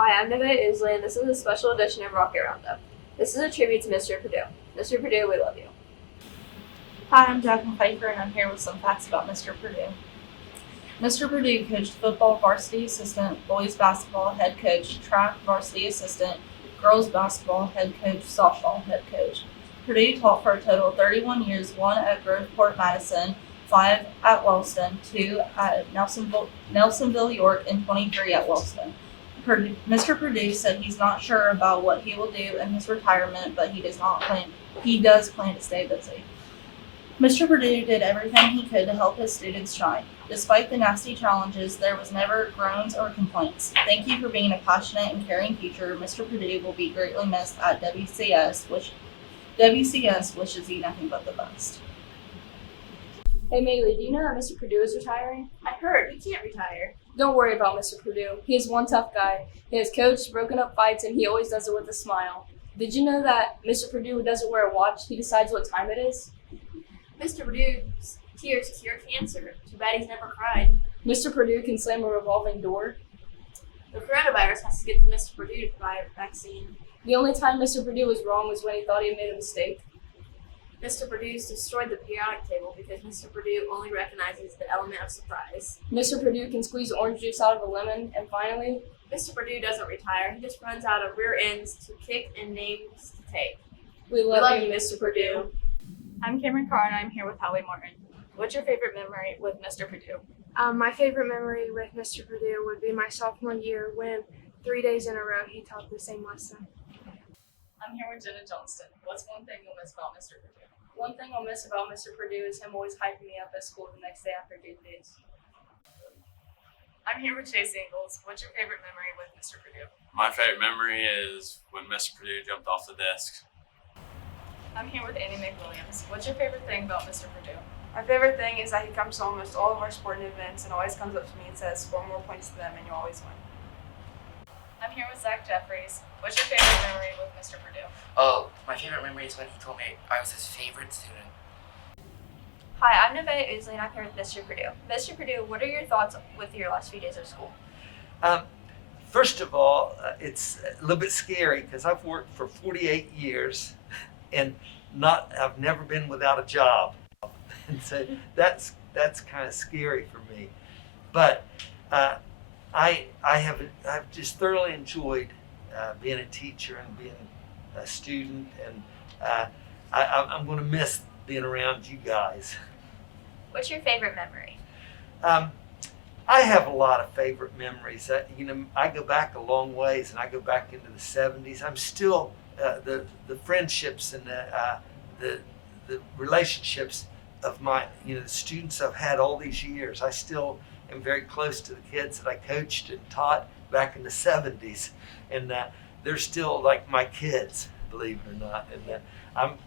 Hi, I'm Neve Isley, and this is a special edition of Rocket Roundup. This is a tribute to Mr. Perdue. Mr. Perdue, we love you. Hi, I'm Jacqueline Pfeiffer, and I'm here with some facts about Mr. Perdue. Mr. Perdue coached football varsity assistant, boys basketball head coach, track varsity assistant, girls basketball head coach, softball head coach. Perdue taught for a total of 31 years, 1 at Groveport, Madison, 5 at Wellston, 2 at Nelsonville, York, and 23 at Wellston. Mr. Perdue said he's not sure about what he will do in his retirement, but he does plan to stay busy. Mr. Perdue did everything he could to help his students shine. Despite the nasty challenges, there was never groans or complaints. Thank you for being a passionate and caring teacher. Mr. Perdue will be greatly missed at WCS, which WCS wishes you nothing but the best. Hey, Maylee, do you know that Mr. Perdue is retiring? I heard. He can't retire. Don't worry about Mr. Perdue. He is one tough guy. He has coached, broken up fights, and he always does it with a smile. Did you know that Mr. Perdue doesn't wear a watch? He decides what time it is. Mr. Perdue's tears cure cancer. Too bad he's never cried. Mr. Perdue can slam a revolving door. The coronavirus has to get to Mr. Perdue to buy a vaccine. The only time Mr. Perdue was wrong was when he thought he made a mistake. Mr. Perdue's destroyed the periodic table because Mr. Perdue only recognizes the element of surprise. Mr. Perdue can squeeze orange juice out of a lemon, and finally, Mr. Perdue doesn't retire. He just runs out of rear ends to kick and names to take. we love you, Mr. Perdue. I'm Cameron Carr, and I'm here with Hallie Martin. What's your favorite memory with Mr. Perdue? My favorite memory with Mr. Perdue would be my sophomore year when 3 days in a row he taught the same lesson. I'm here with Jenna Johnston. What's one thing you'll miss about Mr. Perdue? One thing I'll miss about Mr. Perdue is him always hyping me up at school the next day after game days. I'm here with Chase Ingalls. What's your favorite memory with Mr. Perdue? My favorite memory is when Mr. Perdue jumped off the desk. I'm here with Annie McWilliams. What's your favorite thing about Mr. Perdue? My favorite thing is that he comes to almost all of our sporting events and always comes up to me and says, "Score more points than them and you always win." I'm here with Zach Jeffries. What's your favorite memory with Mr. Perdue? Oh, my favorite memory is when he told me I was his favorite student. Hi, I'm Neve Isley, and I'm here with Mr. Perdue. Mr. Perdue, what are your thoughts with your last few days of school? First of all, it's a little bit scary because I've worked for 48 years and I've never been without a job. And so that's kind of scary for me. But I've just thoroughly enjoyed being a teacher and being a student, and I'm going to miss being around you guys. What's your favorite memory? I have a lot of favorite memories. I go back a long ways, and I go back into the 70s. I'm still the friendships and the relationships of my the students I've had all these years. I still am very close to the kids that I coached and taught back in the 70s, and they're still like my kids, believe it or not. And I'm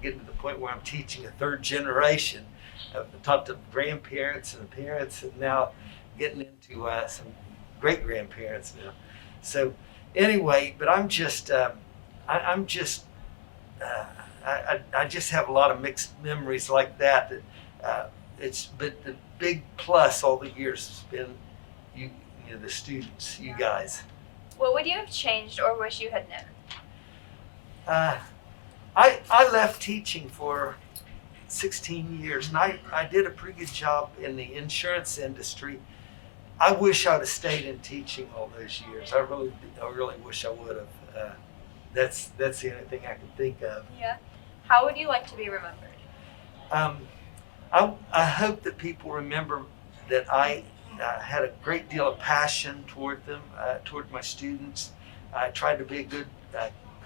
getting to the point where I'm teaching a third generation. I've taught to grandparents and parents, and now getting into some great grandparents now. So anyway, but I just have a lot of mixed memories like that. But the big plus all the years has been the students, you guys. What would you have changed or wish you had known? I left teaching for 16 years, and I did a pretty good job in the insurance industry. I wish I'd have stayed in teaching all those years. I really wish I would have. That's the only thing I can think of. Yeah. How would you like to be remembered? I hope that people remember that I had a great deal of passion toward them, toward my students. I tried to be a good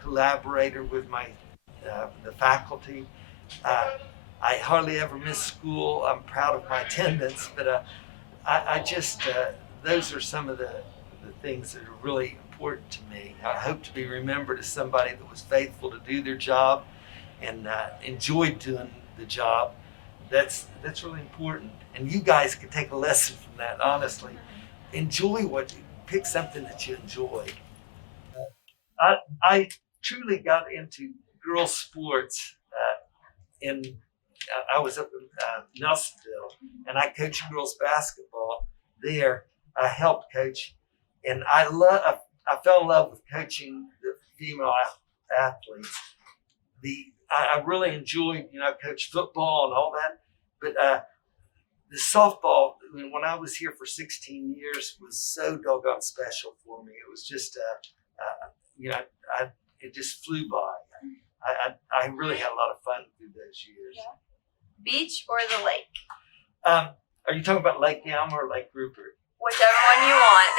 collaborator with the faculty. I hardly ever miss school. I'm proud of my attendance, but I just those are some of the things that are really important to me. I hope to be remembered as somebody that was faithful to do their job and enjoyed doing the job. That's really important. And you guys can take a lesson from that, honestly. Pick something that you enjoy. I truly got into girls' sports I was up in Nelsonville, and I coached girls basketball there. I helped coach, and I fell in love with coaching the female athletes. I really enjoyed, coach football and all that, but the softball, when I was here for 16 years, was so doggone special for me. It was just, it just flew by. I really had a lot of fun through those years. Yeah. Beach or the lake? Are you talking about Lake Yama or Lake Rupert? Whichever one you want.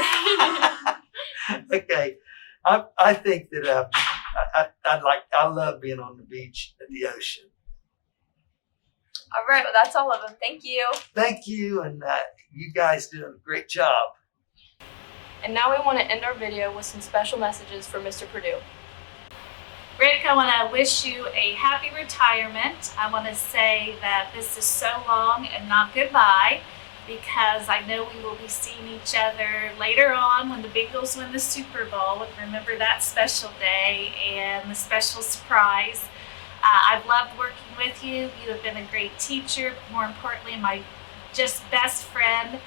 Okay, I think that I love being on the beach at the ocean. All right, well, that's all of them. Thank you. Thank you, and you guys doing a great job. And now we want to end our video with some special messages for Mr. Perdue. Rick, I want to wish you a happy retirement. I want to say that this is so long and not goodbye, because I know we will be seeing each other later on when the Bengals win the Super Bowl. Remember that special day and the special surprise. I've loved working with you. You have been a great teacher, but more importantly, my just best friend.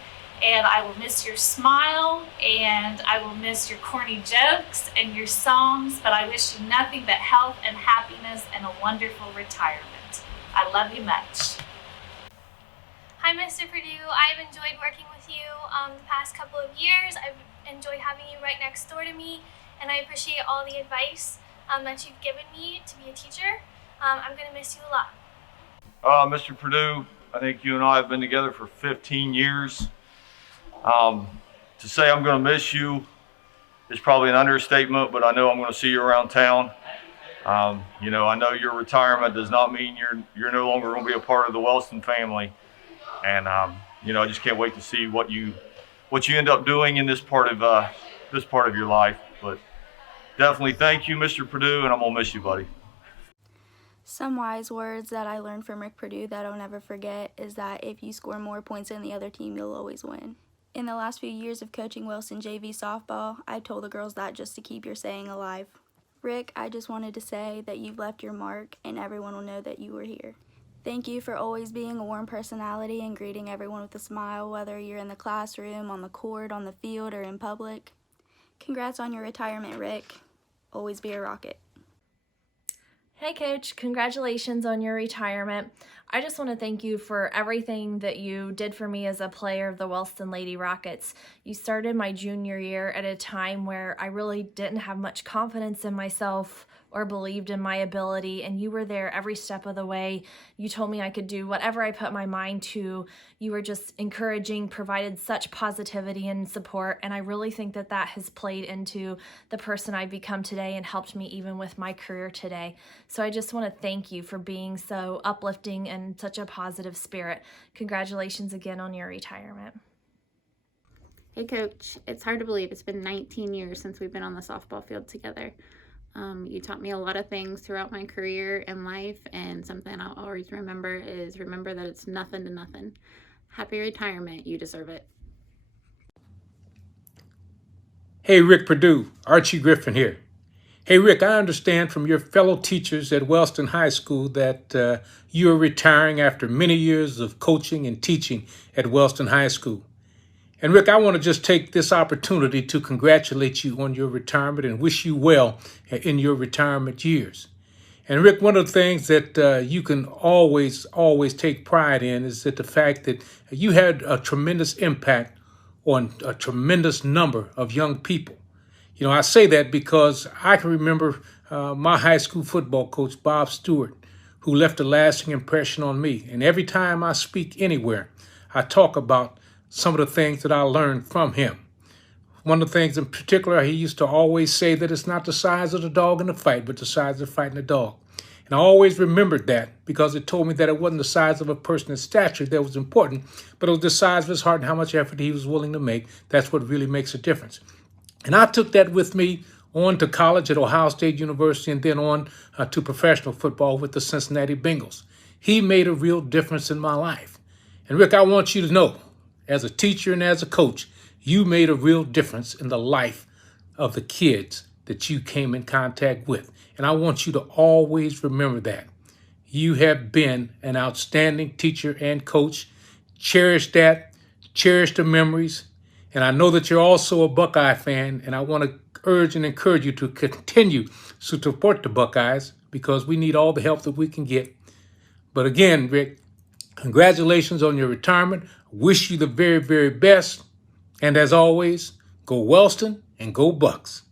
And I will miss your smile, and I will miss your corny jokes and your songs, but I wish you nothing but health and happiness and a wonderful retirement. I love you much. Hi, Mr. Perdue. I've enjoyed working with you the past couple of years. I've enjoyed having you right next door to me, and I appreciate all the advice that you've given me to be a teacher. I'm going to miss you a lot. Mr. Perdue, I think you and I have been together for 15 years. To say I'm going to miss you is probably an understatement, but I know I'm going to see you around town. I know your retirement does not mean you're no longer going to be a part of the Wellston family. And, I just can't wait to see what you end up doing in this part of your life. But definitely thank you, Mr. Perdue, and I'm going to miss you, buddy. Some wise words that I learned from Rick Perdue that I'll never forget is that if you score more points than the other team, you'll always win. In the last few years of coaching Wellston JV softball, I've told the girls that just to keep your saying alive. Rick, I just wanted to say that you've left your mark and everyone will know that you were here. Thank you for always being a warm personality and greeting everyone with a smile, whether you're in the classroom, on the court, on the field, or in public. Congrats on your retirement, Rick. Always be a rocket. Hey Coach, congratulations on your retirement. I just want to thank you for everything that you did for me as a player of the Wellston Lady Rockets. You started my junior year at a time where I really didn't have much confidence in myself or believed in my ability, and you were there every step of the way. You told me I could do whatever I put my mind to. You were just encouraging, provided such positivity and support, and I really think that that has played into the person I've become today and helped me even with my career today. So I just want to thank you for being so uplifting and such a positive spirit. Congratulations again on your retirement. Hey Coach, it's hard to believe it's been 19 years since we've been on the softball field together. You taught me a lot of things throughout my career and life, and something I'll always remember that it's nothing to nothing. Happy retirement, you deserve it. Hey Rick Perdue, Archie Griffin here. Hey Rick, I understand from your fellow teachers at Wellston High School that you are retiring after many years of coaching and teaching at Wellston High School. And Rick, I want to just take this opportunity to congratulate you on your retirement and wish you well in your retirement years. And Rick, one of the things that you can always take pride in is that the fact that you had a tremendous impact on a tremendous number of young people. You know, I say that because I can remember my high school football coach, Bob Stewart, who left a lasting impression on me. And every time I speak anywhere, I talk about some of the things that I learned from him. One of the things in particular, he used to always say that it's not the size of the dog in the fight, but the size of fighting the dog. And I always remembered that because it told me that it wasn't the size of a person's stature that was important, but it was the size of his heart and how much effort he was willing to make. That's what really makes a difference. And I took that with me on to college at Ohio State University and then on to professional football with the Cincinnati Bengals. He made a real difference in my life. And Rick, I want you to know, as a teacher and as a coach, you made a real difference in the life of the kids that you came in contact with. And I want you to always remember that. You have been an outstanding teacher and coach. Cherish that. Cherish the memories. And I know that you're also a Buckeye fan, and I want to urge and encourage you to continue to support the Buckeyes because we need all the help that we can get. But again, Rick, congratulations on your retirement. Wish you the very, very best. And as always, go Wellston and go Bucks.